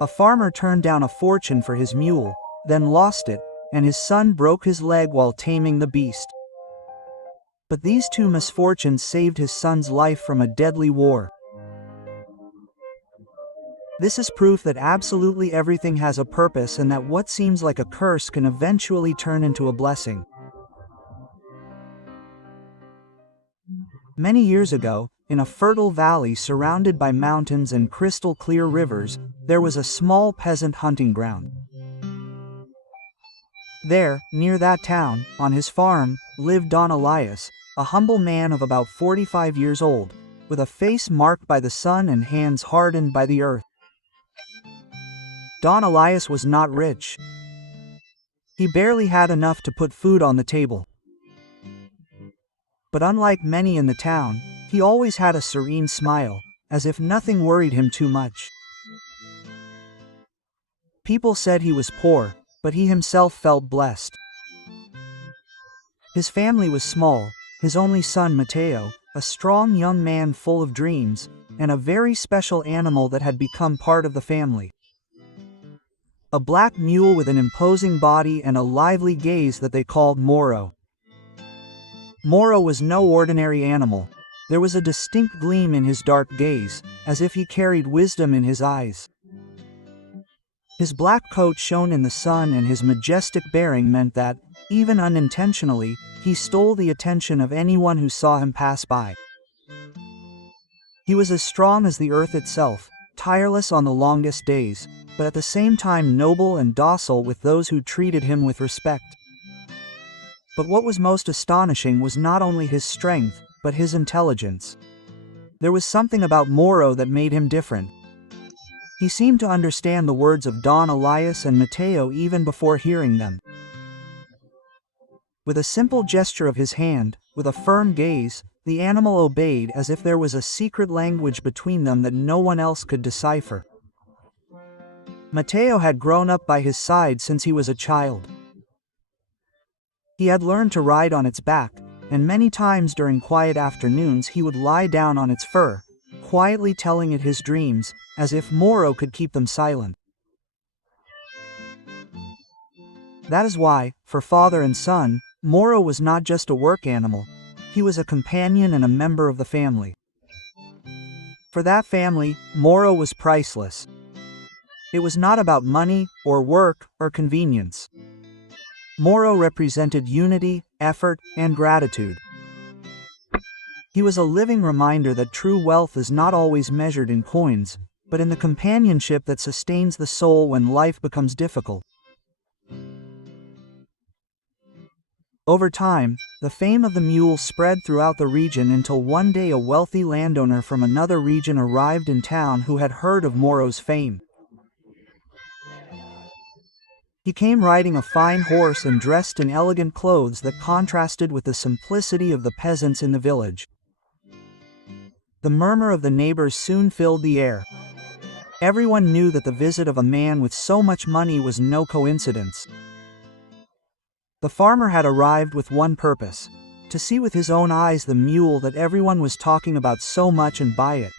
A farmer turned down a fortune for his mule, then lost it, and his son broke his leg while taming the beast. But these two misfortunes saved his son's life from a deadly war. This is proof that absolutely everything has a purpose and that what seems like a curse can eventually turn into a blessing. Many years ago, in a fertile valley surrounded by mountains and crystal-clear rivers, there was a small peasant hunting ground. There, near that town, on his farm, lived Don Elias, a humble man of about 45 years old, with a face marked by the sun and hands hardened by the earth. Don Elias was not rich. He barely had enough to put food on the table. But unlike many in the town, he always had a serene smile, as if nothing worried him too much. People said he was poor, but he himself felt blessed. His family was small, his only son Mateo, a strong young man full of dreams, and a very special animal that had become part of the family. A black mule with an imposing body and a lively gaze that they called Moro. Moro was no ordinary animal. There was a distinct gleam in his dark gaze, as if he carried wisdom in his eyes. His black coat shone in the sun, and his majestic bearing meant that, even unintentionally, he stole the attention of anyone who saw him pass by. He was as strong as the earth itself, tireless on the longest days, but at the same time noble and docile with those who treated him with respect. But what was most astonishing was not only his strength, but his intelligence. There was something about Moro that made him different. He seemed to understand the words of Don Elias and Mateo even before hearing them. With a simple gesture of his hand, with a firm gaze, the animal obeyed as if there was a secret language between them that no one else could decipher. Mateo had grown up by his side since he was a child. He had learned to ride on its back, and many times during quiet afternoons he would lie down on its fur, quietly telling it his dreams, as if Moro could keep them silent. That is why, for father and son, Moro was not just a work animal, he was a companion and a member of the family. For that family, Moro was priceless. It was not about money, or work, or convenience. Moro represented unity, effort, and gratitude. He was a living reminder that true wealth is not always measured in coins, but in the companionship that sustains the soul when life becomes difficult. Over time, the fame of the mule spread throughout the region until one day a wealthy landowner from another region arrived in town who had heard of Moro's fame. He came riding a fine horse and dressed in elegant clothes that contrasted with the simplicity of the peasants in the village. The murmur of the neighbors soon filled the air. Everyone knew that the visit of a man with so much money was no coincidence. The farmer had arrived with one purpose: to see with his own eyes the mule that everyone was talking about so much and buy it.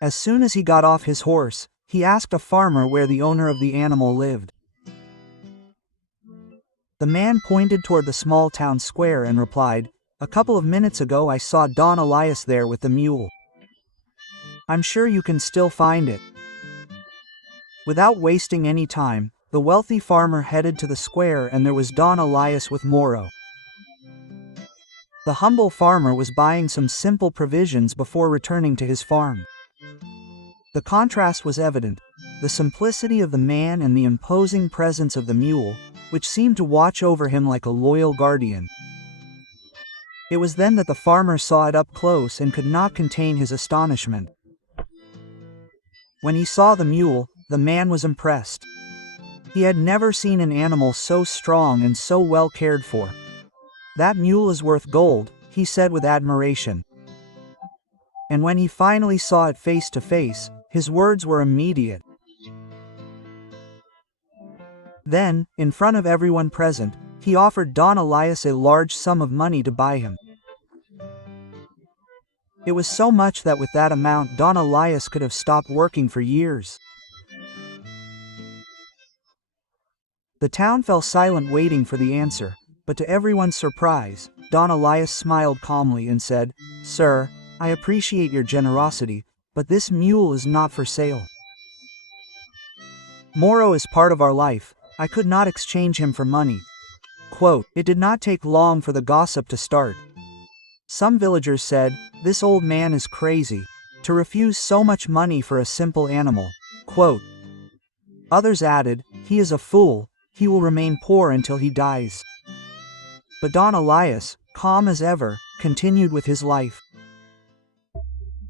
As soon as he got off his horse, he asked a farmer where the owner of the animal lived. The man pointed toward the small town square and replied, "A couple of minutes ago I saw Don Elias there with the mule. I'm sure you can still find it." Without wasting any time, the wealthy farmer headed to the square, and there was Don Elias with Moro. The humble farmer was buying some simple provisions before returning to his farm. The contrast was evident: the simplicity of the man and the imposing presence of the mule, which seemed to watch over him like a loyal guardian. It was then that the farmer saw it up close and could not contain his astonishment. When he saw the mule, the man was impressed. He had never seen an animal so strong and so well cared for. "That mule is worth gold," he said with admiration. And when he finally saw it face to face, his words were immediate. Then, in front of everyone present, he offered Don Elias a large sum of money to buy him. It was so much that with that amount Don Elias could have stopped working for years. The town fell silent waiting for the answer, but to everyone's surprise, Don Elias smiled calmly and said, "Sir, I appreciate your generosity, but this mule is not for sale. Moro is part of our life. I could not exchange him for money." Quote, it did not take long for the gossip to start. Some villagers said, "This old man is crazy to refuse so much money for a simple animal." Quote. Others added, "He is a fool, he will remain poor until he dies." But Don Elias, calm as ever, continued with his life.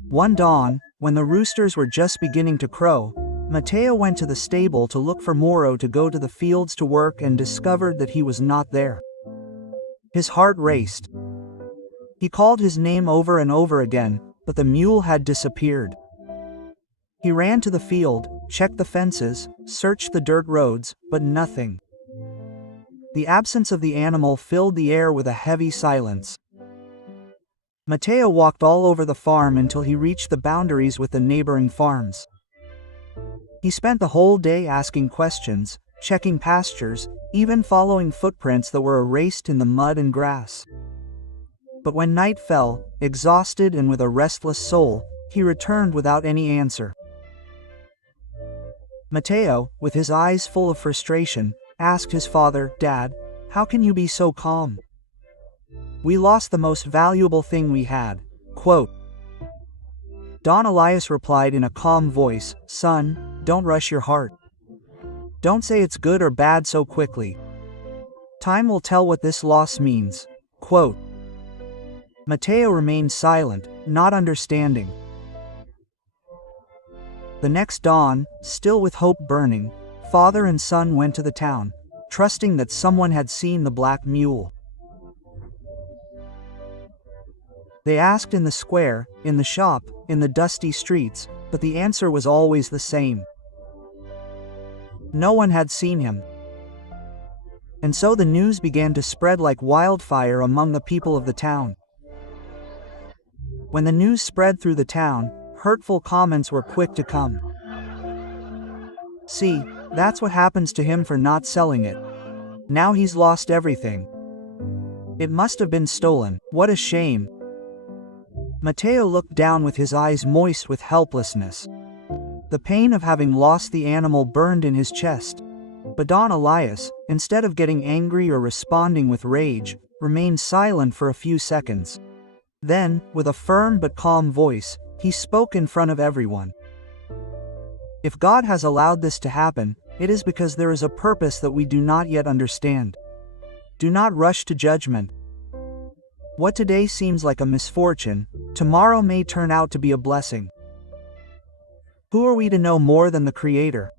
One dawn, when the roosters were just beginning to crow, Mateo went to the stable to look for Moro to go to the fields to work and discovered that he was not there. His heart raced. He called his name over and over again, but the mule had disappeared. He ran to the field, checked the fences, searched the dirt roads, but nothing. The absence of the animal filled the air with a heavy silence. Mateo walked all over the farm until he reached the boundaries with the neighboring farms. He spent the whole day asking questions, checking pastures, even following footprints that were erased in the mud and grass. But when night fell, exhausted and with a restless soul, he returned without any answer. Mateo, with his eyes full of frustration, asked his father, "Dad, how can you be so calm? We lost the most valuable thing we had." Quote. Don Elias replied in a calm voice, "Son, don't rush your heart. Don't say it's good or bad so quickly. Time will tell what this loss means." Quote. Mateo remained silent, not understanding. The next dawn, still with hope burning, father and son went to the town, trusting that someone had seen the black mule. They asked in the square, in the shop, in the dusty streets, but the answer was always the same. No one had seen him. And so the news began to spread like wildfire among the people of the town. When the news spread through the town, hurtful comments were quick to come. "See, that's what happens to him for not selling it. Now he's lost everything. It must have been stolen. What a shame." Mateo looked down with his eyes moist with helplessness. The pain of having lost the animal burned in his chest. But Don Elias, instead of getting angry or responding with rage, remained silent for a few seconds. Then, with a firm but calm voice, he spoke in front of everyone. "If God has allowed this to happen, it is because there is a purpose that we do not yet understand. Do not rush to judgment. What today seems like a misfortune, tomorrow may turn out to be a blessing. Who are we to know more than the Creator?"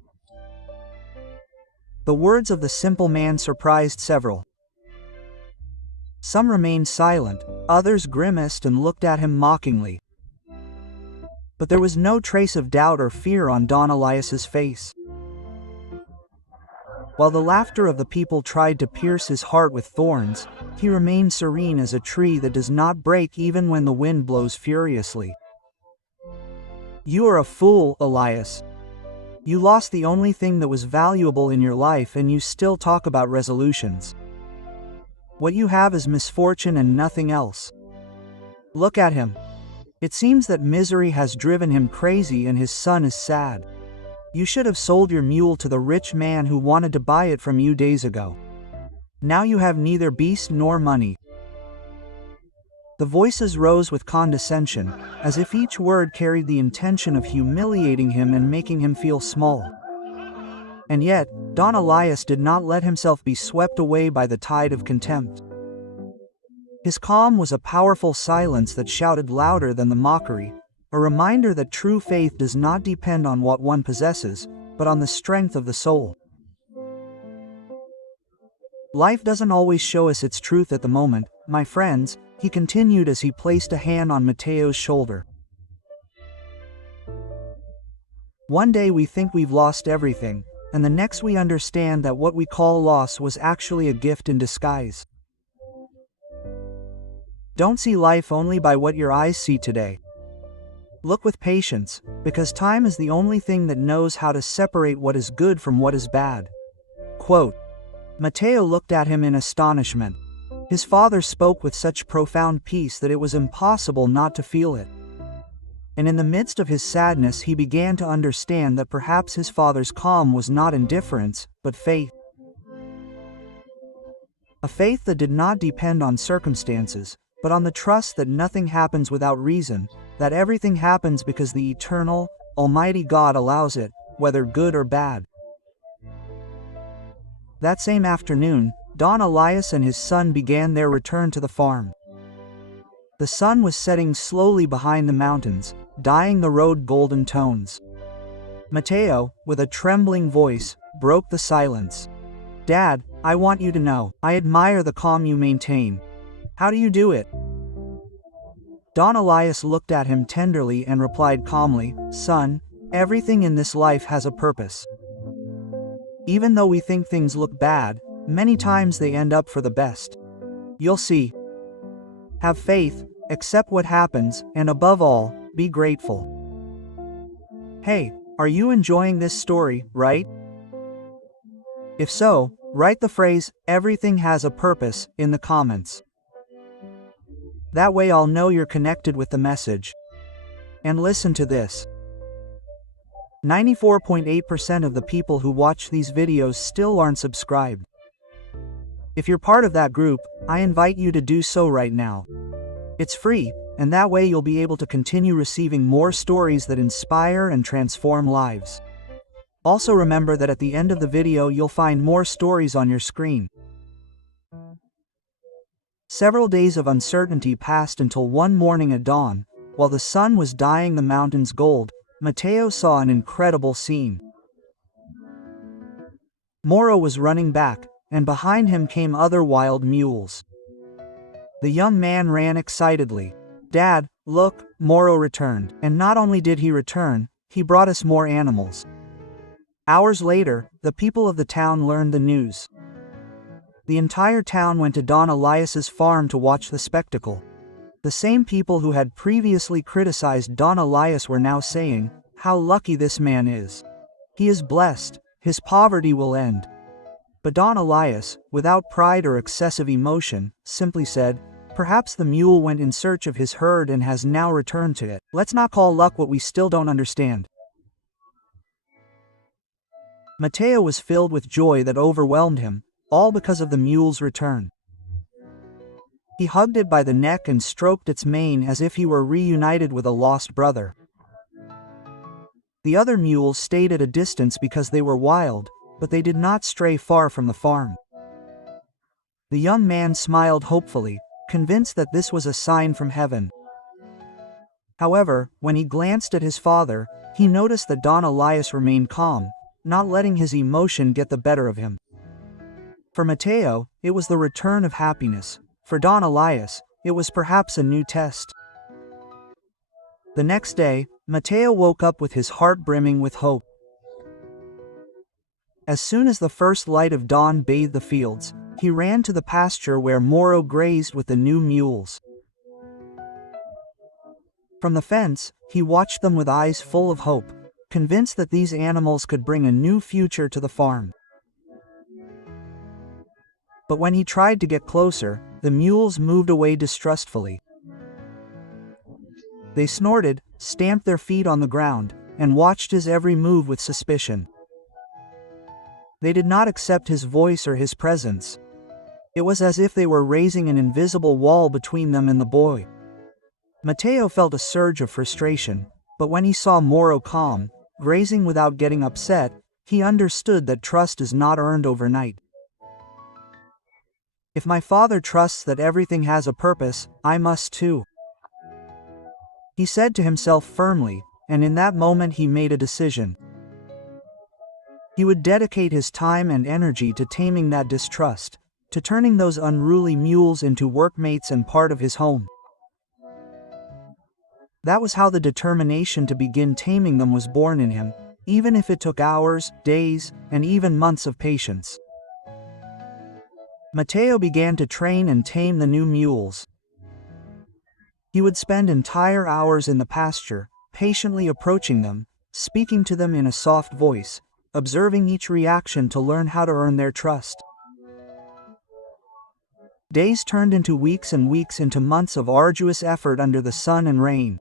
The words of the simple man surprised several. Some remained silent, others grimaced and looked at him mockingly. But there was no trace of doubt or fear on Don Elias's face. While the laughter of the people tried to pierce his heart with thorns, he remained serene as a tree that does not break even when the wind blows furiously. "You are a fool, Elias. You lost the only thing that was valuable in your life and you still talk about resolutions. What you have is misfortune and nothing else. Look at him. It seems that misery has driven him crazy and his son is sad. You should have sold your mule to the rich man who wanted to buy it from you days ago. Now you have neither beast nor money." The voices rose with condescension, as if each word carried the intention of humiliating him and making him feel small. And yet, Don Elias did not let himself be swept away by the tide of contempt. His calm was a powerful silence that shouted louder than the mockery, a reminder that true faith does not depend on what one possesses, but on the strength of the soul. Life doesn't always show us its truth at the moment, my friends, he continued as he placed a hand on Mateo's shoulder. One day we think we've lost everything, and the next we understand that what we call loss was actually a gift in disguise. Don't see life only by what your eyes see today. Look with patience, because time is the only thing that knows how to separate what is good from what is bad. Quote. Matteo looked at him in astonishment. His father spoke with such profound peace that it was impossible not to feel it. And in the midst of his sadness he began to understand that perhaps his father's calm was not indifference, but faith. A faith that did not depend on circumstances, but on the trust that nothing happens without reason, that everything happens because the eternal, almighty God allows it, whether good or bad. That same afternoon, Don Elias and his son began their return to the farm. The sun was setting slowly behind the mountains, dyeing the road golden tones. Matteo, with a trembling voice, broke the silence. Dad, I want you to know, I admire the calm you maintain. How do you do it? Don Elias looked at him tenderly and replied calmly, Son, everything in this life has a purpose. Even though we think things look bad, many times they end up for the best. You'll see. Have faith, accept what happens, and above all, be grateful. Hey, are you enjoying this story, right? If so, write the phrase, everything has a purpose, in the comments. That way I'll know you're connected with the message. And listen to this. 94.8% of the people who watch these videos still aren't subscribed. If you're part of that group, I invite you to do so right now. It's free, and that way you'll be able to continue receiving more stories that inspire and transform lives. Also remember that at the end of the video you'll find more stories on your screen. Several days of uncertainty passed until one morning at dawn, while the sun was dyeing the mountains gold, Matteo saw an incredible scene. Moro was running back, and behind him came other wild mules. The young man ran excitedly. Dad, look, Moro returned, and not only did he return, he brought us more animals. Hours later, the people of the town learned the news. The entire town went to Don Elias's farm to watch the spectacle. The same people who had previously criticized Don Elias were now saying, how lucky this man is. He is blessed, his poverty will end. But Don Elias, without pride or excessive emotion, simply said, perhaps the mule went in search of his herd and has now returned to it. Let's not call luck what we still don't understand. Matteo was filled with joy that overwhelmed him, all because of the mule's return. He hugged it by the neck and stroked its mane as if he were reunited with a lost brother. The other mules stayed at a distance because they were wild, but they did not stray far from the farm. The young man smiled hopefully, convinced that this was a sign from heaven. However, when he glanced at his father, he noticed that Don Elias remained calm, not letting his emotion get the better of him. For Matteo, it was the return of happiness. For Don Elias, it was perhaps a new test. The next day, Matteo woke up with his heart brimming with hope. As soon as the first light of dawn bathed the fields, he ran to the pasture where Moro grazed with the new mules. From the fence, he watched them with eyes full of hope, convinced that these animals could bring a new future to the farm. But when he tried to get closer, the mules moved away distrustfully. They snorted, stamped their feet on the ground, and watched his every move with suspicion. They did not accept his voice or his presence. It was as if they were raising an invisible wall between them and the boy. Matteo felt a surge of frustration, but when he saw Moro calm, grazing without getting upset, he understood that trust is not earned overnight. If my father trusts that everything has a purpose, I must too. He said to himself firmly, and in that moment he made a decision. He would dedicate his time and energy to taming that distrust, to turning those unruly mules into workmates and part of his home. That was how the determination to begin taming them was born in him, even if it took hours, days, and even months of patience. Matteo began to train and tame the new mules. He would spend entire hours in the pasture, patiently approaching them, speaking to them in a soft voice, observing each reaction to learn how to earn their trust. Days turned into weeks and weeks into months of arduous effort under the sun and rain.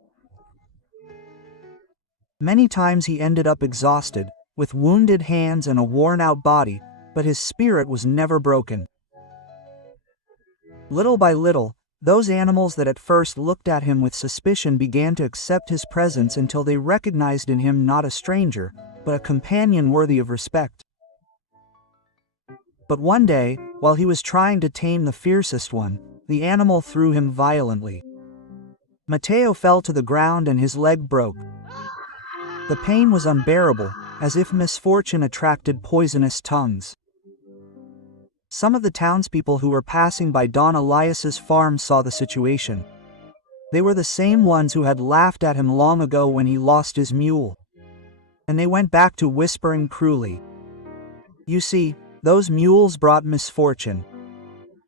Many times he ended up exhausted, with wounded hands and a worn-out body, but his spirit was never broken. Little by little, those animals that at first looked at him with suspicion began to accept his presence until they recognized in him not a stranger, but a companion worthy of respect. But one day, while he was trying to tame the fiercest one, the animal threw him violently. Mateo fell to the ground and his leg broke. The pain was unbearable, as if misfortune attracted poisonous tongues. Some of the townspeople who were passing by Don Elias's farm saw the situation. They were the same ones who had laughed at him long ago when he lost his mule. And they went back to whispering cruelly, "You see, those mules brought misfortune.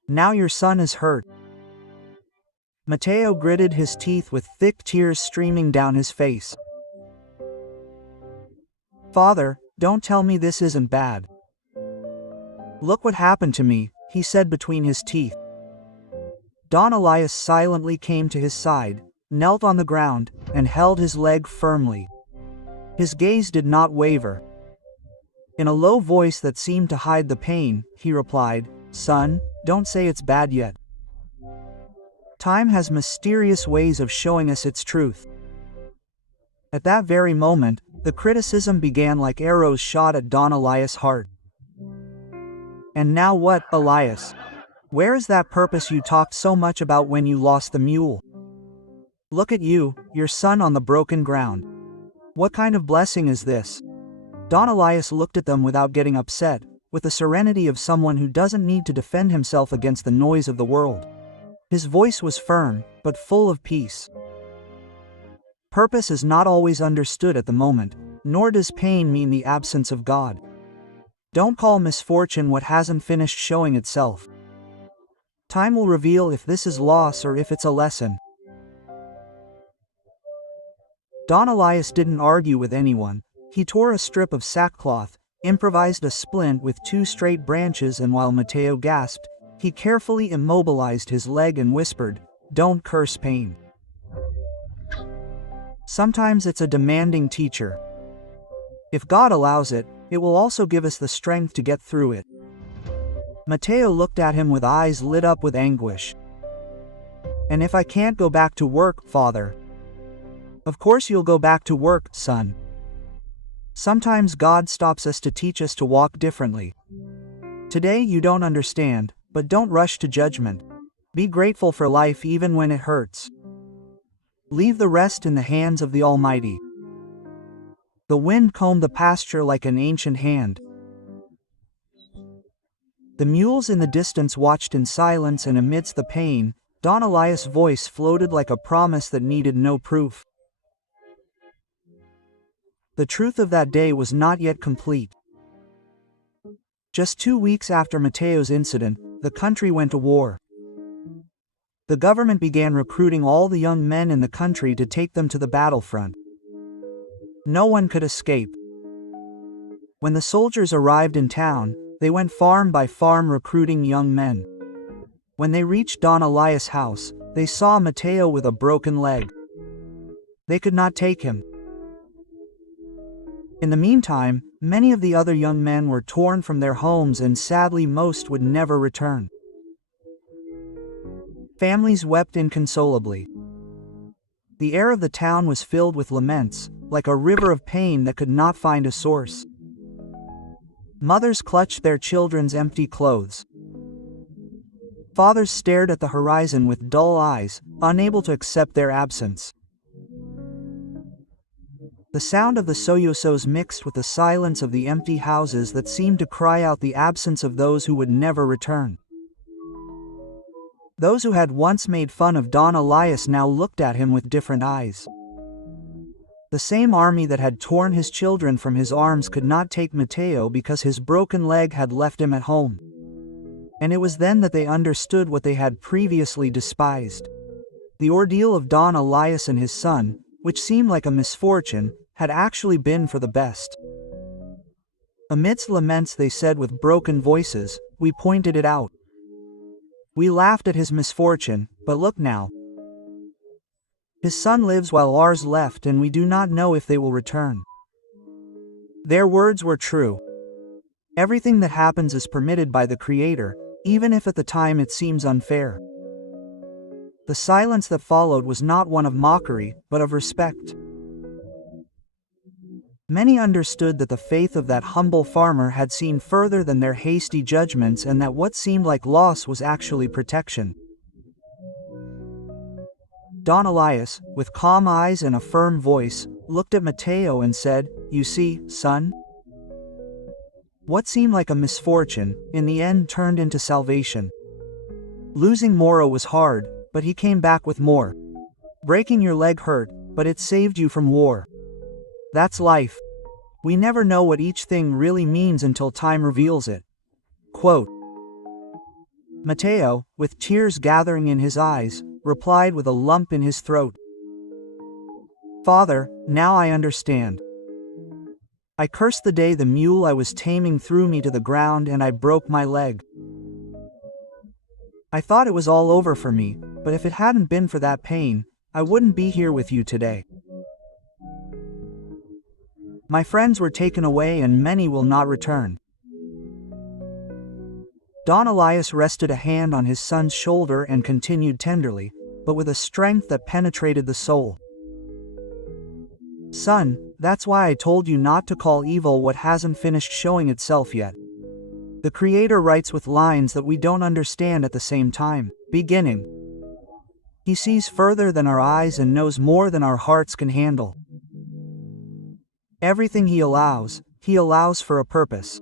Now your son is hurt." Mateo gritted his teeth with thick tears streaming down his face. "Father, don't tell me this isn't bad. Look what happened to me," he said between his teeth. Don Elias silently came to his side, knelt on the ground, and held his leg firmly. His gaze did not waver. In a low voice that seemed to hide the pain, he replied, "Son, don't say it's bad yet. Time has mysterious ways of showing us its truth." At that very moment, the criticism began like arrows shot at Don Elias' heart. "And now what, Elias? Where is that purpose you talked so much about when you lost the mule? Look at you, your son on the broken ground. What kind of blessing is this?" Don Elias looked at them without getting upset, with the serenity of someone who doesn't need to defend himself against the noise of the world. His voice was firm, but full of peace. Purpose is not always understood at the moment, nor does pain mean the absence of God. Don't call misfortune what hasn't finished showing itself. Time will reveal if this is loss or if it's a lesson. Don Elias didn't argue with anyone. He tore a strip of sackcloth, improvised a splint with 2 straight branches, and while Mateo gasped, he carefully immobilized his leg and whispered, "Don't curse pain. Sometimes it's a demanding teacher. If God allows it, it will also give us the strength to get through it." Mateo looked at him with eyes lit up with anguish. "And if I can't go back to work, Father?" "Of course you'll go back to work, son. Sometimes God stops us to teach us to walk differently. Today you don't understand, but don't rush to judgment. Be grateful for life even when it hurts. Leave the rest in the hands of the Almighty." The wind combed the pasture like an ancient hand. The mules in the distance watched in silence, and amidst the pain, Don Elias' voice floated like a promise that needed no proof. The truth of that day was not yet complete. Just 2 weeks after Mateo's incident, the country went to war. The government began recruiting all the young men in the country to take them to the battlefront. No one could escape. When the soldiers arrived in town, they went farm by farm recruiting young men. When they reached Don Elias' house, they saw Mateo with a broken leg. They could not take him. In the meantime, many of the other young men were torn from their homes, and sadly most would never return. Families wept inconsolably. The air of the town was filled with laments, like a river of pain that could not find a source. Mothers clutched their children's empty clothes. Fathers stared at the horizon with dull eyes, unable to accept their absence. The sound of the soyosos mixed with the silence of the empty houses that seemed to cry out the absence of those who would never return. Those who had once made fun of Don Elias now looked at him with different eyes. The same army that had torn his children from his arms could not take Mateo because his broken leg had left him at home. And it was then that they understood what they had previously despised. the ordeal of Don Elias and his son, which seemed like a misfortune, had actually been for the best. Amidst laments they said with broken voices, we pointed it out. We laughed at his misfortune, but look now. His son lives while ours left, and we do not know if they will return. Their words were true. Everything that happens is permitted by the Creator, even if at the time it seems unfair. The silence that followed was not one of mockery, but of respect. Many understood that the faith of that humble farmer had seen further than their hasty judgments, and that what seemed like loss was actually protection. Don Elias, with calm eyes and a firm voice, looked at Mateo and said, "You see, son? What seemed like a misfortune, in the end turned into salvation. Losing Moro was hard, but he came back with more. Breaking your leg hurt, but it saved you from war. That's life. We never know what each thing really means until time reveals it." Quote. Mateo, with tears gathering in his eyes, replied with a lump in his throat, "Father, now I understand. I cursed the day the mule I was taming threw me to the ground and I broke my leg. I thought it was all over for me, but if it hadn't been for that pain, I wouldn't be here with you today. My friends were taken away and many will not return." Don Elias rested a hand on his son's shoulder and continued tenderly, but with a strength that penetrated the soul. "Son, that's why I told you not to call evil what hasn't finished showing itself yet. The Creator writes with lines that we don't understand at the same time, beginning. He sees further than our eyes and knows more than our hearts can handle. Everything He allows for a purpose."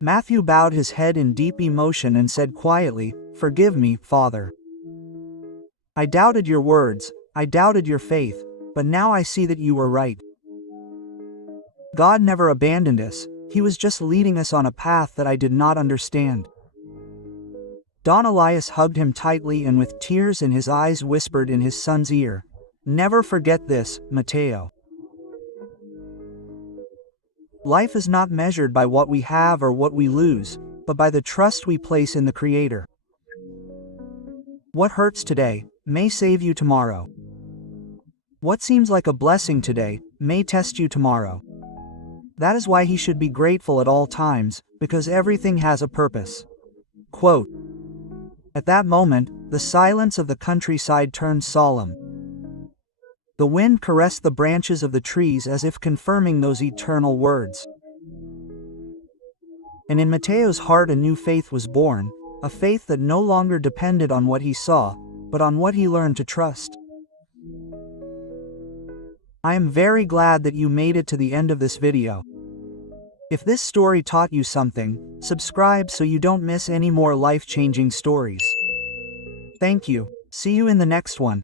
Matthew bowed his head in deep emotion and said quietly, "Forgive me, Father. I doubted your words, I doubted your faith, but now I see that you were right. God never abandoned us, He was just leading us on a path that I did not understand." Don Elias hugged him tightly and with tears in his eyes whispered in his son's ear, "Never forget this, Mateo. Life is not measured by what we have or what we lose, but by the trust we place in the Creator. What hurts today may save you tomorrow. What seems like a blessing today may test you tomorrow. That is why He should be grateful at all times, because everything has a purpose." Quote. At that moment, the silence of the countryside turned solemn. The wind caressed the branches of the trees as if confirming those eternal words. And in Mateo's heart a new faith was born, a faith that no longer depended on what he saw, but on what he learned to trust. I am very glad that you made it to the end of this video. If this story taught you something, subscribe so you don't miss any more life-changing stories. Thank you. See you in the next one.